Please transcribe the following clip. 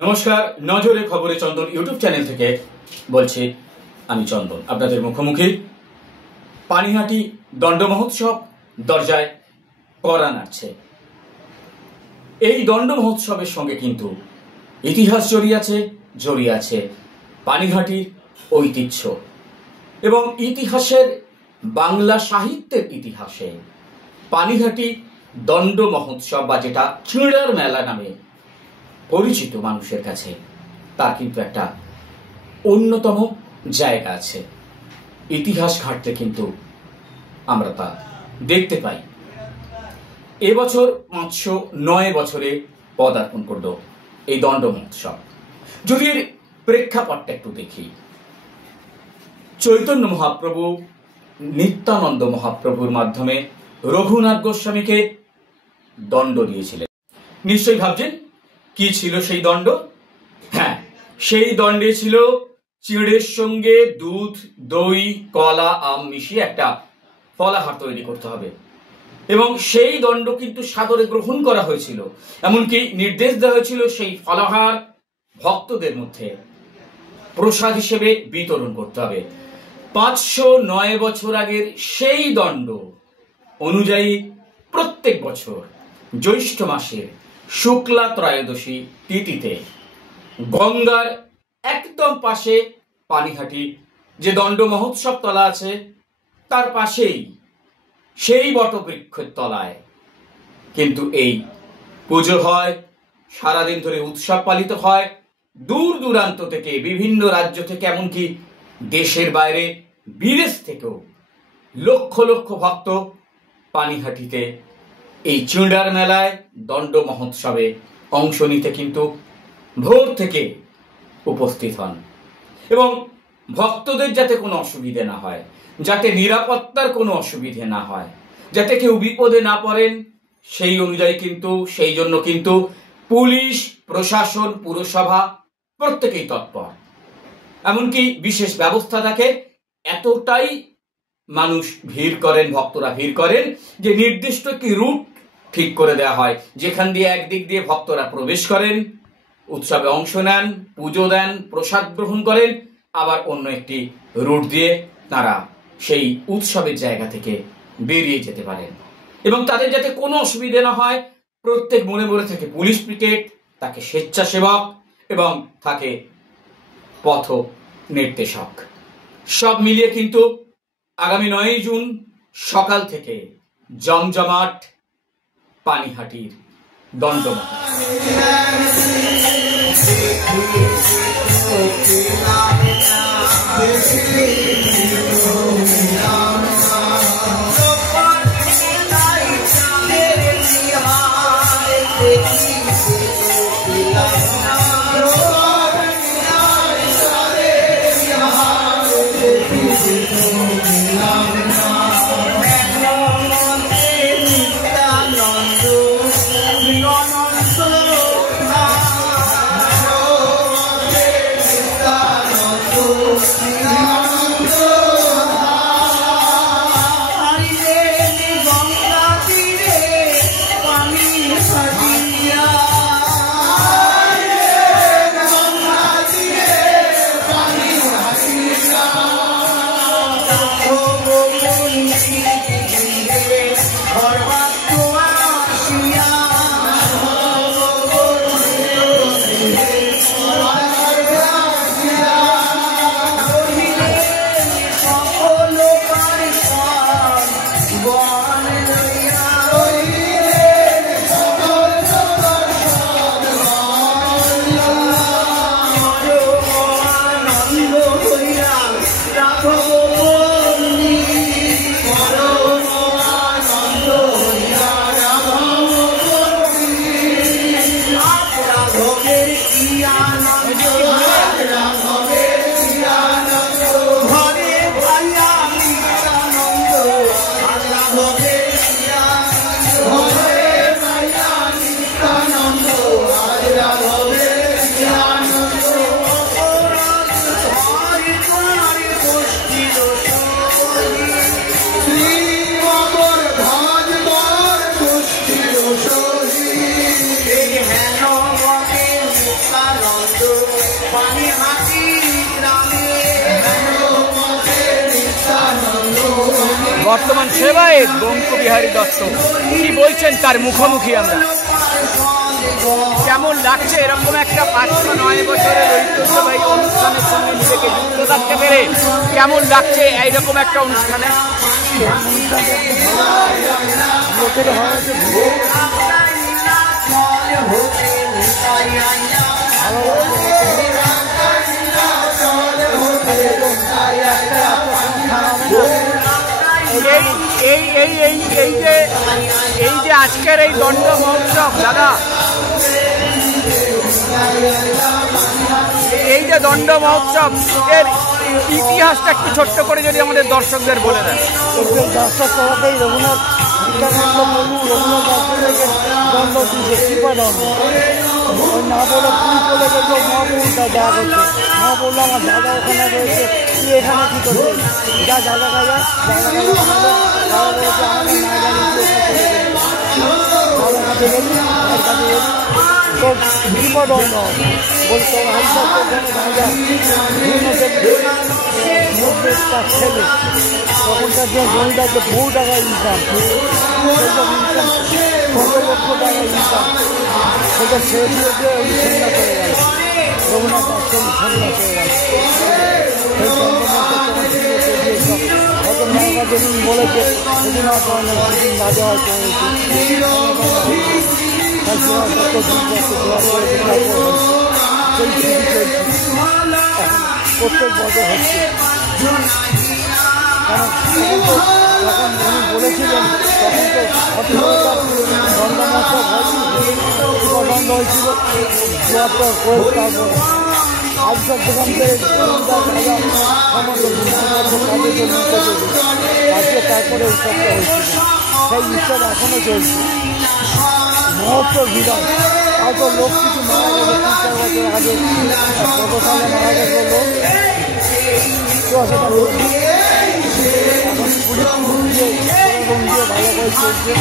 নমস্কার, নজরে খবরে চন্দন ইউটিউব চ্যানেল থেকে বলছি আমি চন্দন। আপনাদের মুখোমুখি পানিহাটি দণ্ড মহোৎসব দরজায় কড়া নাড়ছে। এই দণ্ড মহোৎসবের সঙ্গে কিন্তু ইতিহাস জড়িয়ে আছে পানিহাটির ঐতিহ্য এবং ইতিহাসের বাংলা সাহিত্যের ইতিহাসে পানিহাটি দণ্ড মহোৎসব বা যেটা চিঁড়ার মেলা নামে পরিচিত মানুষের কাছে, তার কিন্তু একটা অন্যতম জায়গা আছে। ইতিহাস ঘাঁটলে কিন্তু আমরা তা দেখতে পাই। এবছর 509 বছরে পদার্পণ করল এই দণ্ড মহোৎসব। যদি এর প্রেক্ষাপটটা একটু দেখি, চৈতন্য মহাপ্রভু নিত্যানন্দ মহাপ্রভুর মাধ্যমে রঘুনাথ গোস্বামীকে দণ্ড দিয়েছিলেন। নিশ্চয়ই ভাবছেন কি ছিল সেই দণ্ড? হ্যাঁ, সেই দণ্ডে ছিল চিড়ের সঙ্গে দুধ, দই, কলা, আম মিশিয়ে একটা ফলাহার তৈরি করতে হবে এবং সেই দণ্ড কিন্তু সাদরে গ্রহণ করা হয়েছিল। এমনকি নির্দেশ দেওয়া হয়েছিল সেই ফলাহার ভক্তদের মধ্যে প্রসাদ হিসেবে বিতরণ করতে হবে। 509 বছর আগের সেই দণ্ড অনুযায়ী প্রত্যেক বছর জ্যৈষ্ঠ মাসের শুক্লা ত্রয়োদশী তিথিতে গঙ্গার একদম পাশে পানিহাটি যে দণ্ড মহোৎসব তলা আছে তার পাশেই সেই বটবৃক্ষের তলায় কিন্তু এই পুজো হয়। সারাদিন ধরে উৎসব পালিত হয়। দূর দূরান্ত থেকে, বিভিন্ন রাজ্য থেকে, এমনকি দেশের বাইরে বিদেশ থেকেও লক্ষ লক্ষ ভক্ত পানিহাটিতে এই চিঁড়ার মেলায় দণ্ড মহোৎসবে অংশ নিতে কিন্তু ভোর থেকে উপস্থিত হন এবং ভক্তদের যাতে কোনো অসুবিধে না হয়, যাতে নিরাপত্তার কোনো অসুবিধে না হয়, যাতে কেউ বিপদে না পড়েন, সেই জন্য কিন্তু পুলিশ প্রশাসন, পুরসভা প্রত্যেকেই তৎপর। এমনকি বিশেষ ব্যবস্থা থাকে। এতটাই মানুষ ভিড় করেন, ভক্তরা ভিড় করেন যে নির্দিষ্ট একটি রুট ঠিক করে দেওয়া হয়, যেখান দিয়ে একদিক দিয়ে ভক্তরা প্রবেশ করেন, উৎসবে অংশ নেন, পুজো দেন, প্রসাদ গ্রহণ করেন, আবার অন্য একটি রুট দিয়ে তারা সেই উৎসবের জায়গা থেকে বেরিয়ে যেতে পারেন এবং তাদের যাতে কোনো অসুবিধে না হয়, প্রত্যেক মোড়ে মোড়ে থাকে পুলিশ পিকেট, তাকে স্বেচ্ছাসেবক এবং থাকে পথ নির্দেশক। সব মিলিয়ে কিন্তু আগামী 9 জুন সকাল থেকে জমজমাট পানিহাটির দণ্ড Hey, বর্তমান সেবায়েত বঙ্কুবিহারী দত্ত কি বলছেন তার মুখোমুখি আমরা। কেমন লাগছে এরকম একটা 509 বছরের ঐতিহ্যবাহী অনুষ্ঠানের সঙ্গে নিজেকে যুক্ত থাকতে পেরে? কেমন লাগছে এইরকম একটা অনুষ্ঠানে? এই যে আজকের এই দণ্ড মহোৎসব দাদা, এই যে দণ্ড মহোৎসব এর ইতিহাসটা একটু ছোট্ট করে যদি আমাদের দর্শকদের বলে দেন। দর্শক সভাতেই রঘুনাথ দণ্ড দিয়েছে, কৃপা দণ্ড। ওই না বলে তুই চলে গেছে, মা বলটা দেখা করছে। মা বললো আমার দাদা ওখানে রয়েছে, তুই এখানে কী করছিস? যা দাদা খাজা দাদা খাজা বানালো। দাদা বলেছে আমাদের না জানি দাদার কাছে গেলি, মায়ের কাছে গেলি, তোর কৃপা দণ্ড বলতো হাইসা রাজা তার ছেলে তখনকার যে জমিদারকে বহু টাকা ইনকাম, সেইসব ইনকাম 100 লক্ষ টাকা ইনকাম, সেটা ছেড়ে দিয়ে দিয়ে ওই সন্ধ্যা করে গেল। রঘুনাথ আশ্রম সন্ধ্যা করে গেল। সেই হয়তো নায়িকা যেদিন বলেছে সেদিন হয়তো সেদিন রাজা হয়তো প্রত্যেক বছর হচ্ছে। যখন উনি বলেছিলেন তখন তো দণ্ড মহোৎসব দণ্ড হয়েছিল 74 করে। তারপর আজকের দোকান থেকে আজকে তারপরে উৎসবটা হয়েছিল। সেই উৎসব এখনও চলছে। মহোৎসব বিধান হয়তো লোক কিছু মারা গেছে 3-4 বছর আগে, কত সালে মারা গেছে লোক, তো সেটা এখন পুলিশ দিয়ে ভালো করে চলছে।